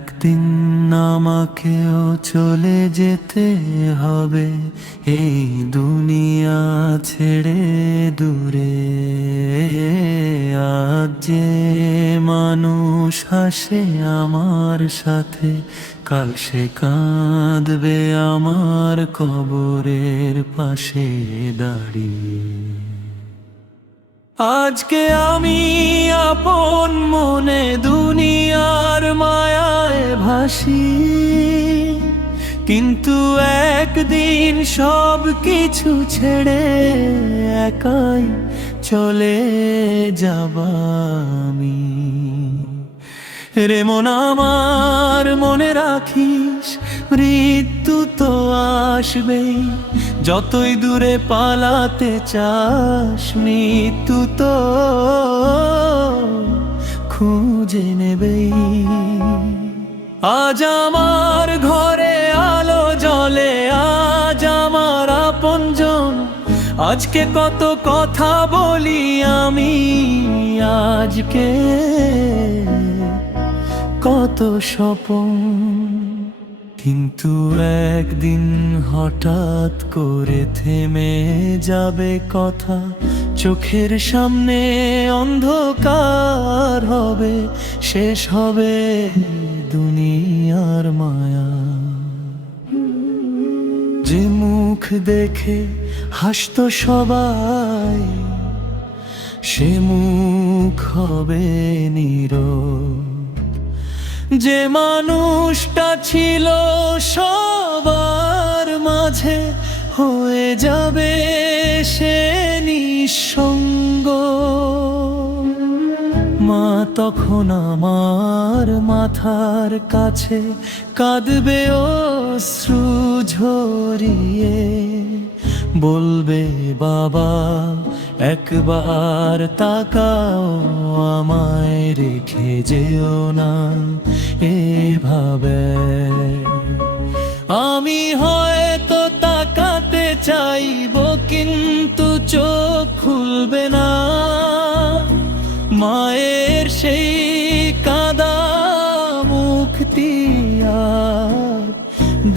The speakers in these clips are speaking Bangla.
একদিন আমাকেও চলে যেতে হবে এই দুনিয়া ছেড়ে দূরে। আজ যে মানুষ হাসে আমার সাথে, কাল সে কাঁদবে আমার কবরের পাশে দাঁড়িয়ে। আজকে আমি আপন মনে দুনিয়ার মায়ায় ভাসি, কিন্তু একদিন সব কিছু ছেড়ে একাই চলে যাব আমি। রে মন আমার মনে রাখিস, মৃত্যু তো আসবেই। যতই দূরে পালাতে চাস, মৃত্যু তো খুঁজে নেবেই। আজ আমার ঘরে আলো জ্বলে, আজ আমার আপনজন। আজকে কত কথা বলি আমি, আজকে কত স্বপ্ন, কিন্তু একদিন হঠাৎ করে থেমে যাবে কথা। চোখের সামনে অন্ধকার হবে, শেষ হবে দুনিয়ার মায়া। যে মুখ দেখে হাসতো সবাই, সে মুখ হবে নীরব। যে মানুষটা ছিল সবার মাঝে, হয়ে যাবে সে নিঃসঙ্গ। মা তখন আমার মাথার কাছে কাঁদবে অশ্রু ঝরিয়ে, বলবে বাবা একবার তাকাও আমায় রেখে যেও না এভাবে। আমি হয়তো তাকাতে চাইবো, কিন্তু চোখ খুলবে না। মায়ের সেই কাঁদা মুখটি আর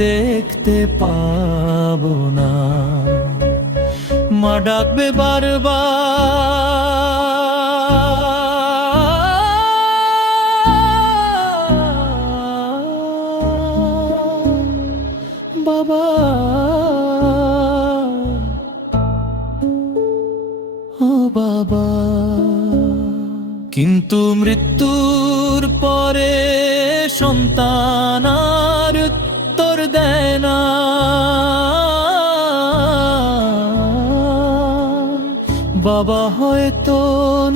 দেখতে পাবো না। মা ডাকবে বারবার, বাবা ও বাবা। কিন্তু মৃত্যুর পরে সন্তান আর উত্তর দেয় না। বাবা হয়তো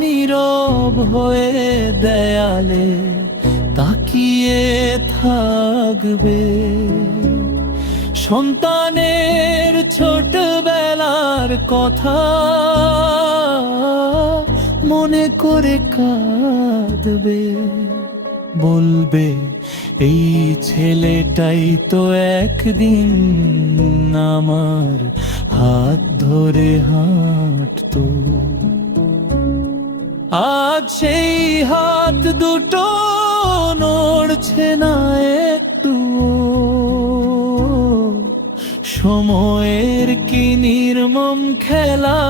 নীরব হয়ে দেয়ালে তাকিয়ে থাকবে, সন্তানের ছোটবেলার কথা মনে করে কাঁদবে। বলবে এই ছেলেটাই তো একদিন আমার হাত ধরে হাঁটতো। আজ সেই হাত দুটো নড়ছে না একটু। সময়ের কি নির্মম খেলা,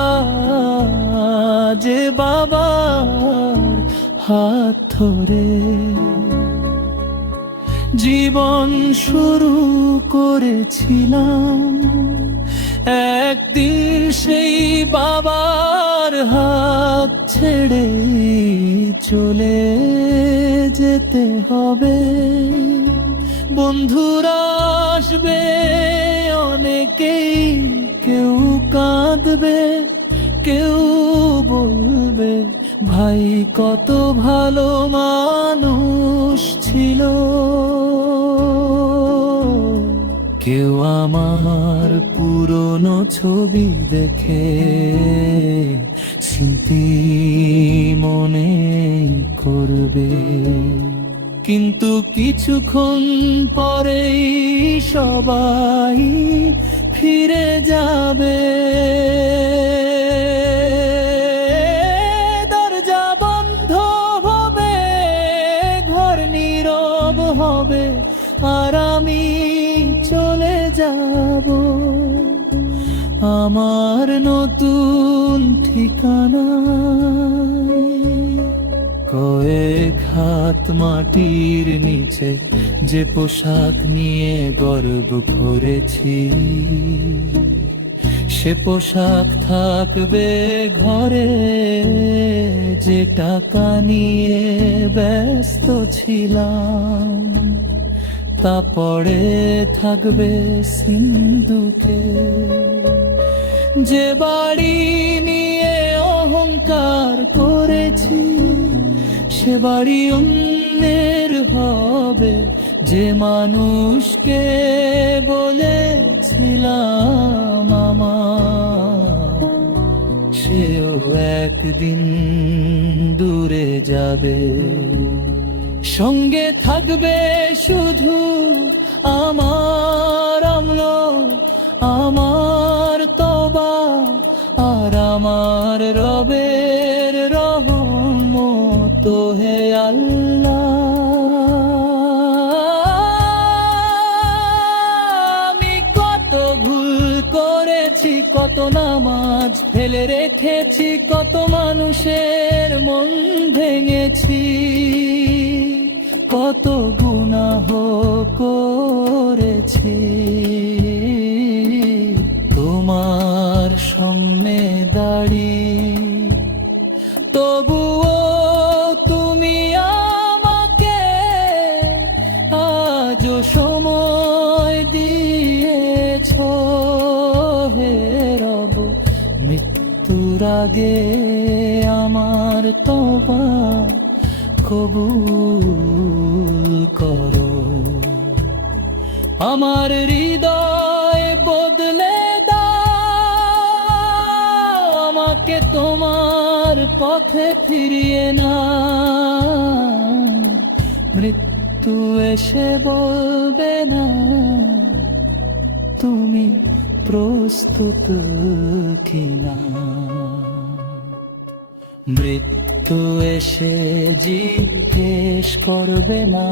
যে বাবার হাত ধরে জীবন শুরু করেছিলাম। একদিন সেই বাবার হাত ছেড়ে চলে যেতে হবে। বন্ধুরা আসবে অনেকেই, কেউ কাঁদবে, কেউ বলবে ভাই কত ভালো মানুষ ছিল। কেউ আমার পুরনো ছবি দেখে স্মৃতি মনে করবে। কিন্তু কিছুক্ষণ পরেই সবাই ফিরে যাবে। দরজা বন্ধ হবে, ঘর নীরব হবে, আর আমি চলে যাব আমার নতুন ঠিকানা। কয়েক হাত মাটির নিচে যে পোশাক নিয়ে গর্ব করেছি, সে পোশাক থাকবে ঘরে। যে টাকা নিয়ে ব্যস্ত ছিলাম, তা পড়ে থাকবে সিন্ধুকে। যে বাড়ি নিয়ে অহংকার করেছি, সে বাড়ি অন্যের হবে। যে মানুষকে বলেছিলাম আমার, সেও একদিন দূরে যাবে। সঙ্গে থাকবে শুধু আমার আমল, আমার তওবা, আর আমার রবের রহমত। হে আল্লাহ, আমি কত ভুল করেছি, কত নামাজ ফেলে রেখেছি, কত মানুষের মন ভেঙেছি, কত গুনাহ করেছি। তোমার সামনে দাঁড়িয়ে তবুও তুমি আমাকে আজও সময় দিয়েছো। হে রব, মৃত্যুর আগে আমার তওবা কবুল করো। আমার হৃদয় বদলে দাও, আমাকে তোমার পথে ফিরিয়ে না। মৃত্যু এসে বলবে না, তুমি প্রস্তুত কিনা। মৃত্যু এসে জিজ্ঞেস করবে না,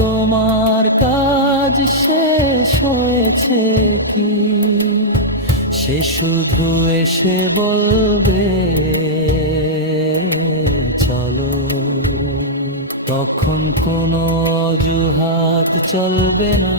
তোমার কাজ শেষ হয়েছে কি। সে শুধু এসে বলবে চলো। তখন কোনো অজুহাত চলবে না।